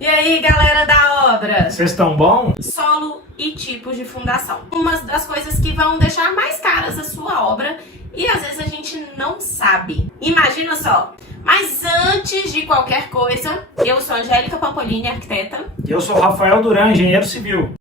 E aí, galera da obra? Vocês estão bom? Solo e tipos de fundação. Uma das coisas que vão deixar mais caras a sua obra e às vezes a gente não sabe. Imagina só. Mas antes de qualquer coisa, eu sou Angélica Pampolini, arquiteta. E eu sou Rafael Duran, engenheiro civil.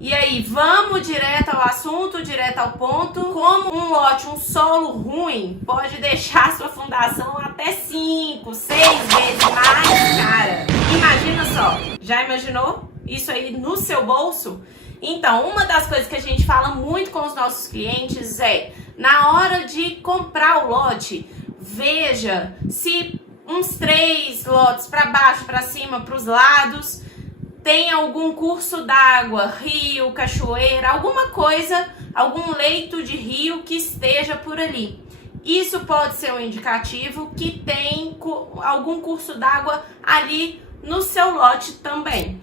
E aí, vamos direto ao assunto, direto ao ponto. Como um lote, um solo ruim, pode deixar sua fundação até 5, 6 vezes mais cara. Imagina só, já imaginou isso aí no seu bolso? Então, uma das coisas que a gente fala muito com os nossos clientes é, na hora de comprar o lote, veja se uns 3 lotes para baixo, para cima, para os lados, tem algum curso d'água, rio, cachoeira, alguma coisa, algum leito de rio que esteja por ali. Isso pode ser um indicativo que tem algum curso d'água ali no seu lote também.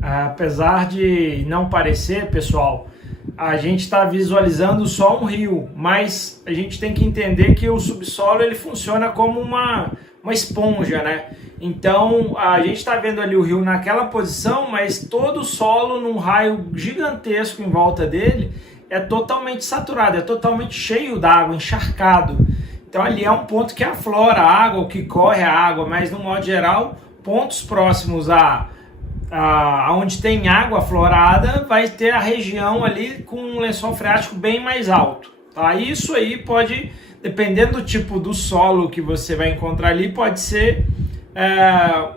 Apesar de não parecer, pessoal, a gente está visualizando só um rio, mas a gente tem que entender que o subsolo ele funciona como uma esponja, né? Então a gente está vendo ali o rio naquela posição, mas todo o solo num raio gigantesco em volta dele é totalmente saturado, é totalmente cheio d'água, encharcado. Então ali é um ponto que aflora a água, ou que corre a água, mas no modo geral, pontos próximos onde tem água aflorada, vai ter a região ali com um lençol freático bem mais alto. Tá? Isso aí pode, dependendo do tipo do solo que você vai encontrar ali, pode ser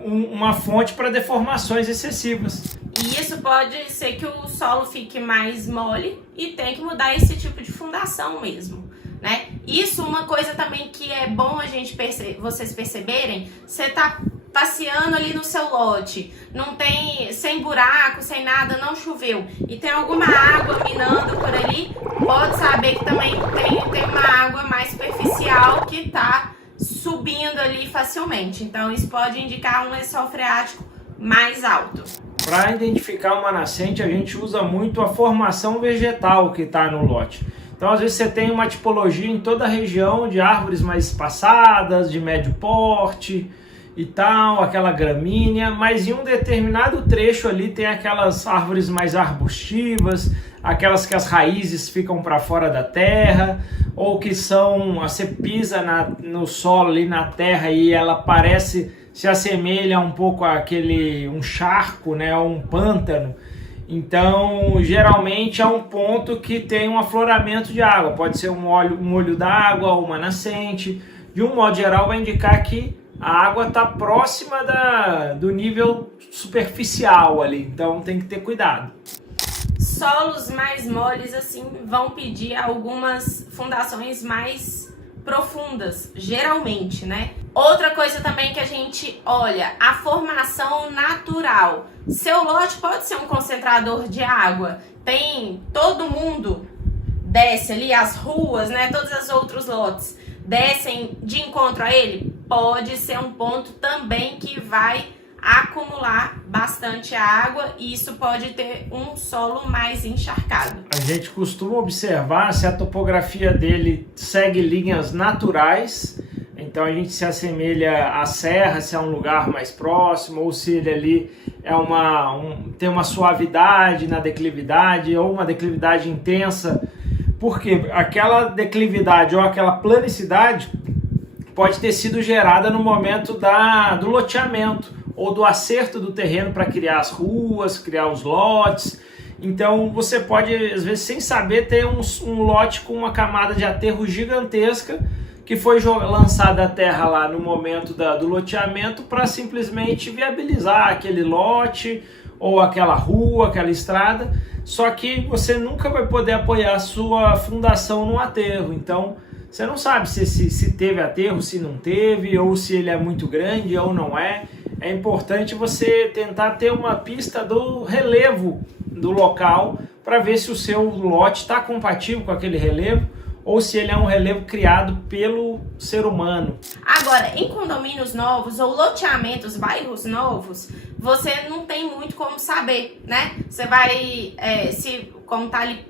uma fonte para deformações excessivas. E isso pode ser que o solo fique mais mole e tem que mudar esse tipo de fundação mesmo, né? Isso uma coisa também que é bom a gente vocês perceberem, você tá passeando ali no seu lote, não tem, sem buraco, sem nada, não choveu, e tem alguma água minando por ali, pode saber que também tem uma água mais superficial que tá subindo ali facilmente. Então isso pode indicar um lençol freático mais alto. Para identificar uma nascente, a gente usa muito a formação vegetal que está no lote. Então, às vezes, você tem uma tipologia em toda a região de árvores mais espaçadas, de médio porte e tal, aquela gramínea, mas em um determinado trecho ali tem aquelas árvores mais arbustivas, aquelas que as raízes ficam para fora da terra, ou que você pisa no solo ali na terra e ela se assemelha um pouco um charco, né, um pântano. Então, geralmente é um ponto que tem um afloramento de água, pode ser um olho d'água ou uma nascente. De um modo geral, vai indicar que a água está próxima do nível superficial ali, então tem que ter cuidado. Solos mais moles assim vão pedir algumas fundações mais profundas, geralmente, né? Outra coisa também que a gente olha, a formação natural. Seu lote pode ser um concentrador de água. Todo mundo desce ali, as ruas, né? Todos os outros lotes descem de encontro a ele. Pode ser um ponto também que vai acumular bastante água e isso pode ter um solo mais encharcado. A gente costuma observar se a topografia dele segue linhas naturais, então a gente se assemelha à serra, se é um lugar mais próximo, ou se ele ali tem uma suavidade na declividade ou uma declividade intensa, porque aquela declividade ou aquela planicidade pode ter sido gerada no momento do loteamento ou do acerto do terreno para criar as ruas, criar os lotes. Então você pode, às vezes, sem saber, ter um lote com uma camada de aterro gigantesca que foi lançada à terra lá no momento do loteamento para simplesmente viabilizar aquele lote ou aquela rua, aquela estrada, só que você nunca vai poder apoiar a sua fundação no aterro. Então você não sabe se teve aterro, se não teve, ou se ele é muito grande ou não é. É importante você tentar ter uma pista do relevo do local para ver se o seu lote está compatível com aquele relevo ou se ele é um relevo criado pelo ser humano. Agora, em condomínios novos ou loteamentos, bairros novos, você não tem muito como saber, né? Você vai, como tá ali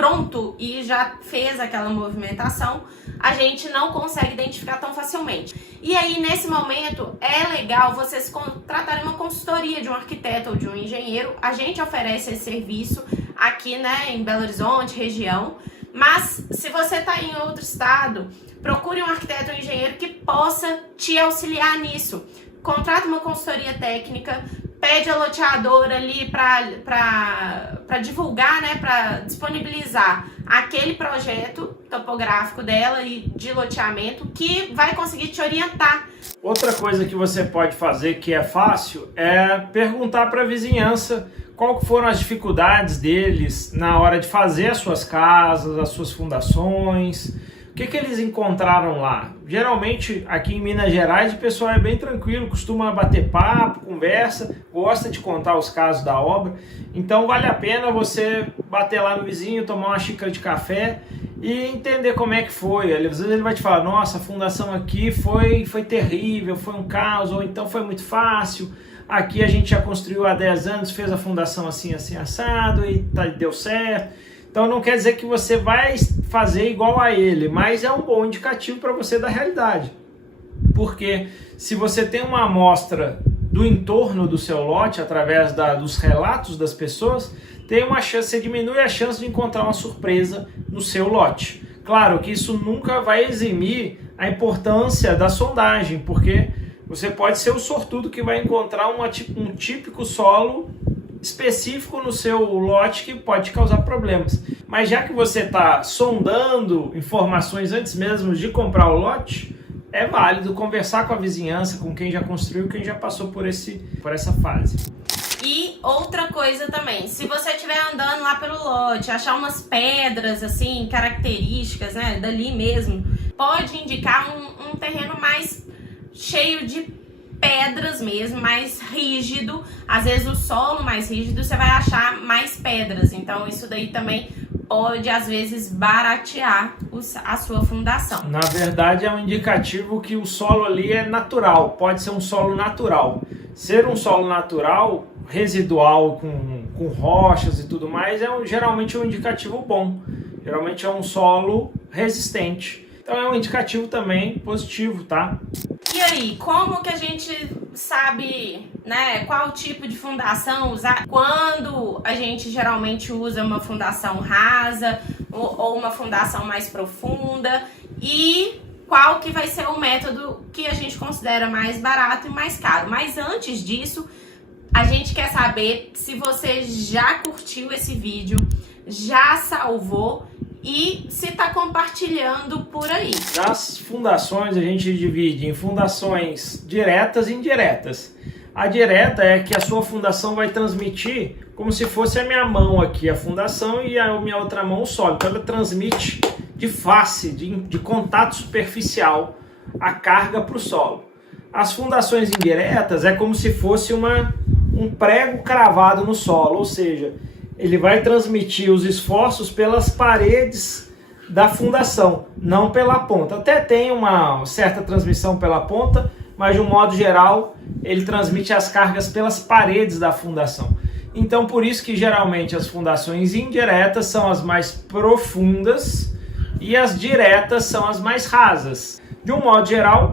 pronto e já fez aquela movimentação, a gente não consegue identificar tão facilmente. E aí, nesse momento, é legal vocês contratarem uma consultoria de um arquiteto ou de um engenheiro. A gente oferece esse serviço aqui, né, em Belo Horizonte, região. Mas, se você está em outro estado, procure um arquiteto ou engenheiro que possa te auxiliar nisso. Contrata uma consultoria técnica, pede a loteadora ali para divulgar, né, para disponibilizar aquele projeto topográfico dela e de loteamento que vai conseguir te orientar. Outra coisa que você pode fazer que é fácil é perguntar para a vizinhança qual foram as dificuldades deles na hora de fazer as suas casas, as suas fundações. O que eles encontraram lá? Geralmente, aqui em Minas Gerais, o pessoal é bem tranquilo, costuma bater papo, conversa, gosta de contar os casos da obra. Então, vale a pena você bater lá no vizinho, tomar uma xícara de café e entender como é que foi. Às vezes ele vai te falar, nossa, a fundação aqui foi terrível, foi um caos, ou então foi muito fácil. Aqui a gente já construiu há 10 anos, fez a fundação assim, assim, assado e deu certo. Então não quer dizer que você vai fazer igual a ele, mas é um bom indicativo para você da realidade. Porque se você tem uma amostra do entorno do seu lote, através dos relatos das pessoas, tem uma chance, você diminui a chance de encontrar uma surpresa no seu lote. Claro que isso nunca vai eximir a importância da sondagem, porque você pode ser o sortudo que vai encontrar um típico solo específico no seu lote que pode causar problemas. Mas já que você está sondando informações antes mesmo de comprar o lote, é válido conversar com a vizinhança, com quem já construiu, quem já passou por essa fase. E outra coisa também, se você estiver andando lá pelo lote, achar umas pedras assim, características, né, dali mesmo, pode indicar um terreno mais cheio de pedras mesmo, mais rígido. Às vezes o solo mais rígido você vai achar mais pedras, então isso daí também pode às vezes baratear a sua fundação. Na verdade é um indicativo que o solo ali é natural, pode ser um solo natural. Ser um solo natural, residual, com rochas e tudo mais, geralmente um indicativo bom, geralmente é um solo resistente. Então é um indicativo também positivo, tá? E aí, como que a gente sabe, né, qual tipo de fundação usar? Quando a gente geralmente usa uma fundação rasa ou uma fundação mais profunda? E qual que vai ser o método que a gente considera mais barato e mais caro? Mas antes disso, a gente quer saber se você já curtiu esse vídeo, já salvou e se está compartilhando por aí. Nas fundações a gente divide em fundações diretas e indiretas. A direta é que a sua fundação vai transmitir como se fosse a minha mão aqui, a fundação, e a minha outra mão o solo. Então ela transmite de face, de contato superficial, a carga para o solo. As fundações indiretas é como se fosse um prego cravado no solo, ou seja, ele vai transmitir os esforços pelas paredes da fundação, não pela ponta. Até tem uma certa transmissão pela ponta, mas de um modo geral ele transmite as cargas pelas paredes da fundação. Então por isso que geralmente as fundações indiretas são as mais profundas e as diretas são as mais rasas. De um modo geral,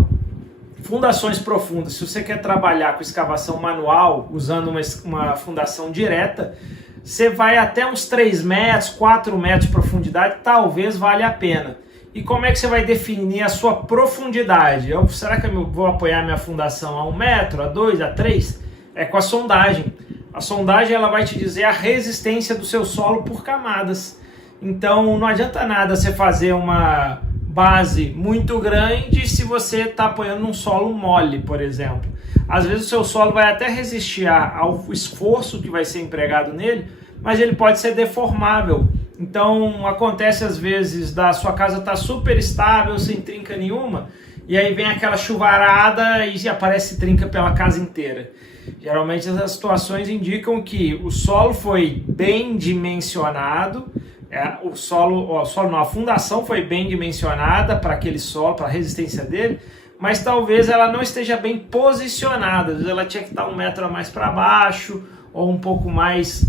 fundações profundas, se você quer trabalhar com escavação manual, usando uma fundação direta, você vai até uns 3 metros, 4 metros de profundidade, talvez valha a pena. E como é que você vai definir a sua profundidade? Será que eu vou apoiar minha fundação a 1 metro, a 2, a 3? É com a sondagem. A sondagem ela vai te dizer a resistência do seu solo por camadas. Então não adianta nada você fazer uma base muito grande se você está apoiando um solo mole, por exemplo. Às vezes o seu solo vai até resistir ao esforço que vai ser empregado nele, mas ele pode ser deformável. Então acontece às vezes da sua casa estar super estável, sem trinca nenhuma, e aí vem aquela chuvarada e aparece trinca pela casa inteira. Geralmente essas situações indicam que o solo foi bem dimensionado, a fundação foi bem dimensionada para aquele solo, para a resistência dele, mas talvez ela não esteja bem posicionada. Às vezes ela tinha que estar 1 metro a mais para baixo, ou um pouco mais,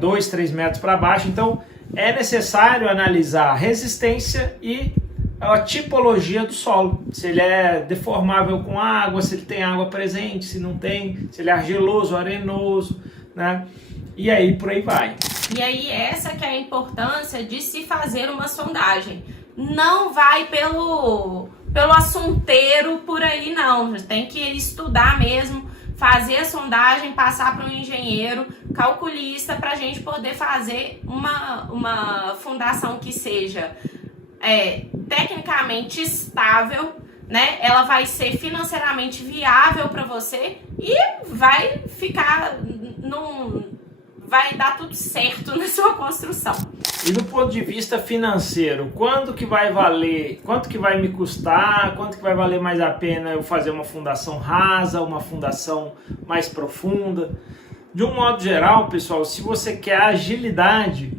2, 3 metros para baixo. Então é necessário analisar a resistência e a tipologia do solo, se ele é deformável com água, se ele tem água presente, se não tem, se ele é argiloso, arenoso, né? E aí por aí vai. E aí essa que é a importância de se fazer uma sondagem. Não vai pelo assunteiro por aí não, tem que estudar mesmo, fazer a sondagem, passar para um engenheiro, calculista, para a gente poder fazer uma fundação que seja tecnicamente estável, né? Ela vai ser financeiramente viável para você e vai ficar vai dar tudo certo na sua construção. E do ponto de vista financeiro, quanto que vai valer, quanto que vai me custar, quanto que vai valer mais a pena eu fazer uma fundação rasa, uma fundação mais profunda? De um modo geral, pessoal, se você quer agilidade,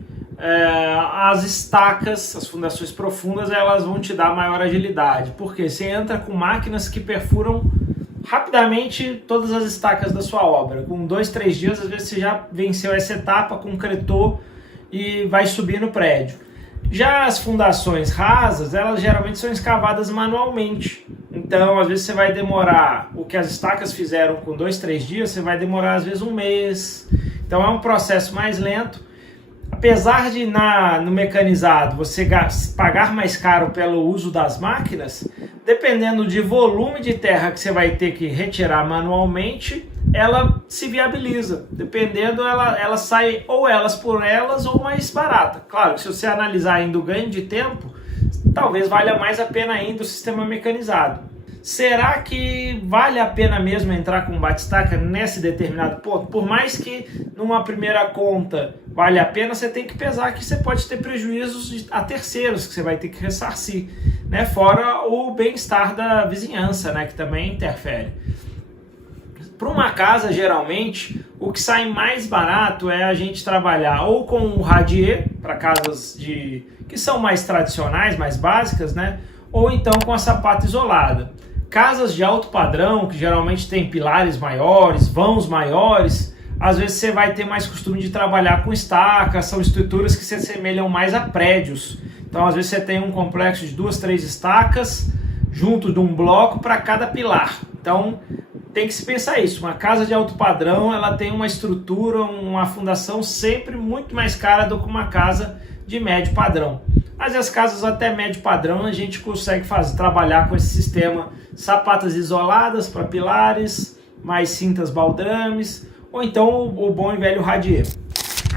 as estacas, as fundações profundas, elas vão te dar maior agilidade, porque você entra com máquinas que perfuram rapidamente todas as estacas da sua obra. Com 2, 3 dias, às vezes você já venceu essa etapa, concretou e vai subir no prédio. Já as fundações rasas, elas geralmente são escavadas manualmente. Então, às vezes você vai demorar, o que as estacas fizeram com 2, 3 dias, você vai demorar às vezes 1 mês. Então é um processo mais lento. Apesar de no mecanizado você pagar mais caro pelo uso das máquinas, dependendo de volume de terra que você vai ter que retirar manualmente, ela se viabiliza. Dependendo, ela sai ou elas por elas ou mais barata. Claro, se você analisar ainda o ganho de tempo, talvez valha mais a pena ainda o sistema mecanizado. Será que vale a pena mesmo entrar com bate-estaca nesse determinado ponto? Por mais que numa primeira conta vale a pena, você tem que pesar que você pode ter prejuízos a terceiros que você vai ter que ressarcir, né? Fora o bem-estar da vizinhança, né? Que também interfere. Para uma casa, geralmente, o que sai mais barato é a gente trabalhar ou com o radier, para casas que são mais tradicionais, mais básicas, né? Ou então com a sapata isolada. Casas de alto padrão, que geralmente tem pilares maiores, vãos maiores, às vezes você vai ter mais costume de trabalhar com estacas, são estruturas que se assemelham mais a prédios. Então, às vezes você tem um complexo de 2, 3 estacas junto de um bloco para cada pilar. Então, tem que se pensar isso. Uma casa de alto padrão, ela tem uma estrutura, uma fundação sempre muito mais cara do que uma casa de médio padrão. Mas as casas até médio padrão a gente consegue trabalhar com esse sistema sapatas isoladas para pilares, mais cintas baldrames, ou então o bom e velho radier.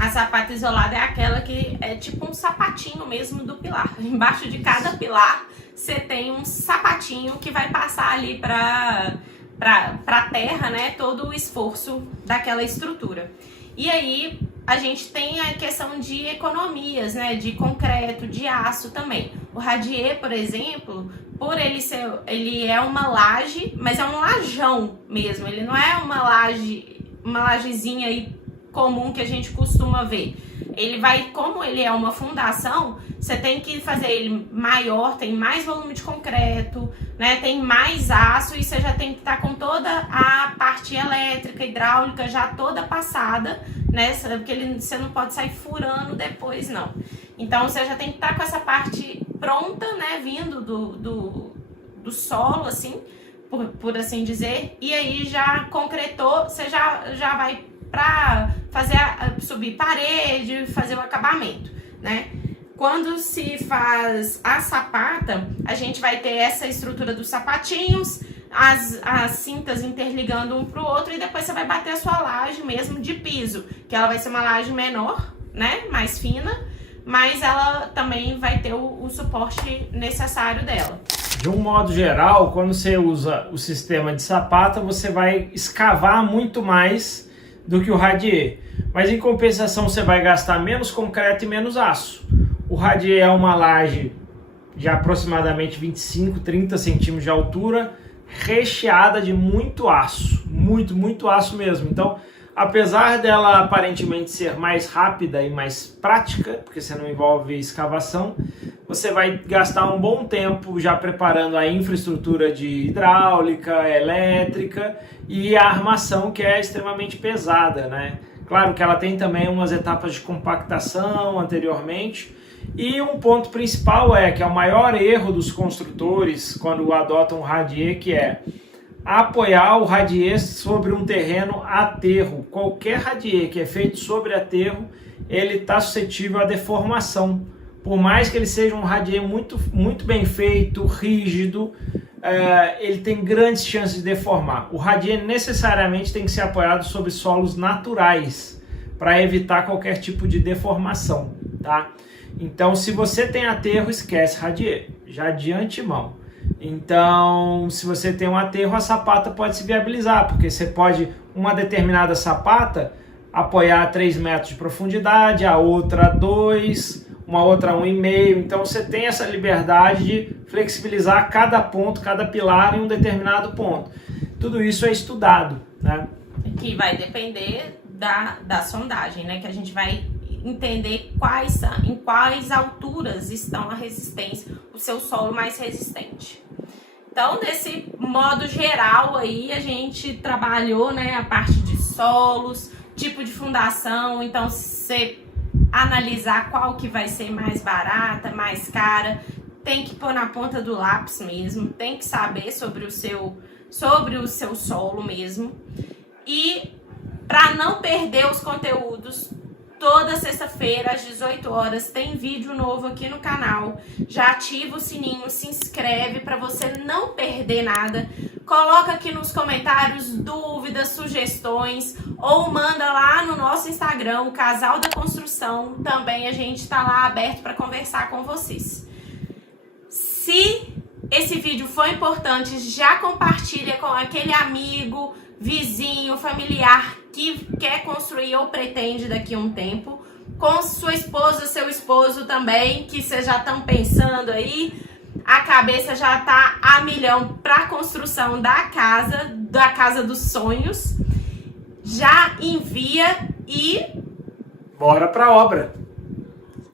A sapata isolada é aquela que é tipo um sapatinho mesmo do pilar. Embaixo de cada pilar você tem um sapatinho que vai passar ali para terra, né, todo o esforço daquela estrutura. E aí a gente tem a questão de economias, né, de concreto, de aço também. O radier, por exemplo, ele é uma laje, mas é um lajão mesmo. Ele não é uma lajezinha aí comum que a gente costuma ver. Ele vai, como ele é uma fundação, você tem que fazer ele maior, tem mais volume de concreto, né? Tem mais aço e você já tem que estar com toda a parte elétrica, hidráulica já toda passada, né? Porque você não pode sair furando depois, não. Então você já tem que estar com essa parte pronta, né? Vindo do solo, assim, por assim dizer. E aí já concretou, você já vai para fazer subir parede, fazer o acabamento, né? Quando se faz a sapata, a gente vai ter essa estrutura dos sapatinhos, as cintas interligando um pro outro e depois você vai bater a sua laje mesmo de piso, que ela vai ser uma laje menor, né? Mais fina, mas ela também vai ter o suporte necessário dela. De um modo geral, quando você usa o sistema de sapata, você vai escavar muito mais do que o radier, mas em compensação você vai gastar menos concreto e menos aço. O radier é uma laje de aproximadamente 25, 30 centímetros de altura, recheada de muito aço, muito aço mesmo. Então, apesar dela aparentemente ser mais rápida e mais prática, porque você não envolve escavação, você vai gastar um bom tempo já preparando a infraestrutura de hidráulica, elétrica e a armação, que é extremamente pesada, né? Claro que ela tem também umas etapas de compactação anteriormente E um ponto principal que é o maior erro dos construtores quando adotam um radier, que é apoiar o radier sobre um terreno aterro. Qualquer radier que é feito sobre aterro, ele está suscetível à deformação. Por mais que ele seja um radier muito bem feito, rígido, ele tem grandes chances de deformar. O radier necessariamente tem que ser apoiado sobre solos naturais, para evitar qualquer tipo de deformação, tá? Então, se você tem aterro, esquece radier, já de antemão. Então, se você tem um aterro, a sapata pode se viabilizar, porque você pode, uma determinada sapata, apoiar a 3 metros de profundidade, a outra a 2, uma outra a 1,5. Então, você tem essa liberdade de flexibilizar cada ponto, cada pilar em um determinado ponto. Tudo isso é estudado, né? Que vai depender da sondagem, né? Que a gente vai entender em quais alturas estão a resistência, o seu solo mais resistente. Então, desse modo geral aí, a gente trabalhou, né, a parte de solos, tipo de fundação. Então, você analisar qual que vai ser mais barata, mais cara, tem que pôr na ponta do lápis mesmo, tem que saber sobre o seu solo mesmo. E para não perder os conteúdos, toda sexta-feira às 18 horas tem vídeo novo aqui no canal. Já ativa o sininho, se inscreve para você não perder nada. Coloca aqui nos comentários dúvidas, sugestões, ou manda lá no nosso Instagram, o Casal da Construção. Também a gente está lá aberto para conversar com vocês. Se esse vídeo foi importante, já compartilha com aquele amigo, vizinho, familiar que quer construir ou pretende daqui a um tempo, com sua esposa, seu esposo também, que vocês já estão pensando aí, a cabeça já tá a milhão para a construção da casa dos sonhos. Já envia e bora pra obra!